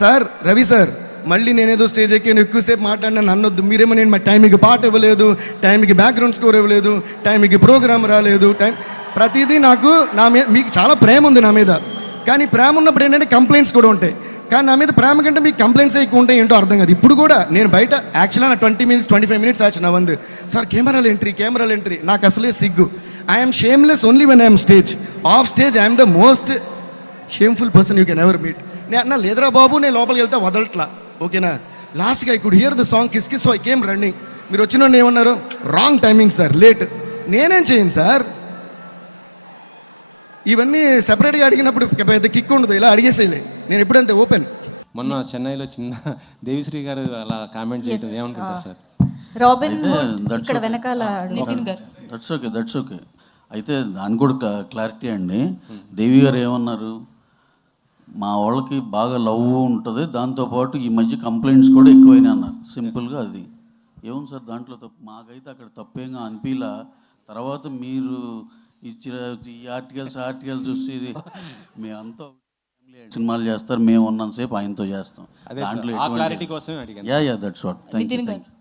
Sir Ravi sir మళ్ళీ నేనేదో stage ఎక్కి నేను ఎక్కువసేపు మాట్లాడినా నన్నొద్దు. మీరేమో నేను మా టైంకి పాట ఇవ్వలేదు టైంకి బ్యాక్గ్రౌండ్ స్కోర్ ఇవ్వలేదు టైంకి ప్రోగ్రామ్ రాలేదు టైం ప్రతిదీ నాకు నా మీద మీకు చాలా ప్రేమ ఉంది నా మీద. కానీ ప్రేమ ఉన్నప్పుడు ఏంటంటే కంప్లైంట్స్ కూడా ఉంటాయి. కానీ నా మీద ప్రేమ కంటే మీకు కంప్లైంట్స్ ఎక్కువ ఉంటాయి ఏంటో అర్థం కాదు. ఇప్పుడు కూడా నేను బయట యాక్చువల్గా నా twenty minutes twenty five minutes ఆచి నా వందు. సార్ కెమెరాలు ఎంట్రీ కెమెరాలు ఎంట్రీ నాకు అసలే సిగ్గు. I'm shameless only when I'm stage off stage I'm the most shameful person you can ever meet నేను అన్న లేదురా బాబు నేను లోపలికి వెళ్తే వదలట్లా. ఓకేనా? లాస్ట్గా I could hear the song kiss kiss I came running మీరు వచ్చిన వాళ్ళు ఏమన్నారు? రాంగ్ టైమింగ్ సార్ లేట్ నేనేం చేయను సార్ ఇవన్నీ సెపరేట్గా అడిగినప్పుడు పెద్ద కిక్ ఉండదు. ఇలా అడిగేసేయలే. నేను ఎప్పుడంతే ఓపెన్ మొన్న చెన్నైలో చిన్న దేవిశ్రీ గారు అలా కామెంట్ చేయటం ఏమనుకుంటారు సార్ రాబిన్ అయితే హుడ్ that's ఇక్కడ okay. వెనకాల దట్స్ ఓకే దట్స్ ఓకే అయితే దాని కూడా క్లారిటీ అండి. దేవి గారు ఏమన్నారు? మా వాళ్ళకి బాగా లవ్ ఉంటుంది. దాంతోపాటు ఈ మధ్య కంప్లైంట్స్ కూడా ఎక్కువైనా అన్నారు. సింపుల్గా అది. ఏముంది సార్ దాంట్లో తప్పు. మాకైతే అక్కడ తప్పేంగా అనిపించలా తర్వాత మీరు ఇచ్చిన ఈ ఆర్టికల్స్ ఆర్టికల్స్ చూసి మేమంతా సినిమాలు చేస్తారు. మేము ఉన్నంతసేపు ఆయనతో చేస్తాం. దాంట్లో ఆ ఎటువంటి- క్లారిటీ కోసమే అడిగాను yeah yeah that's what thank you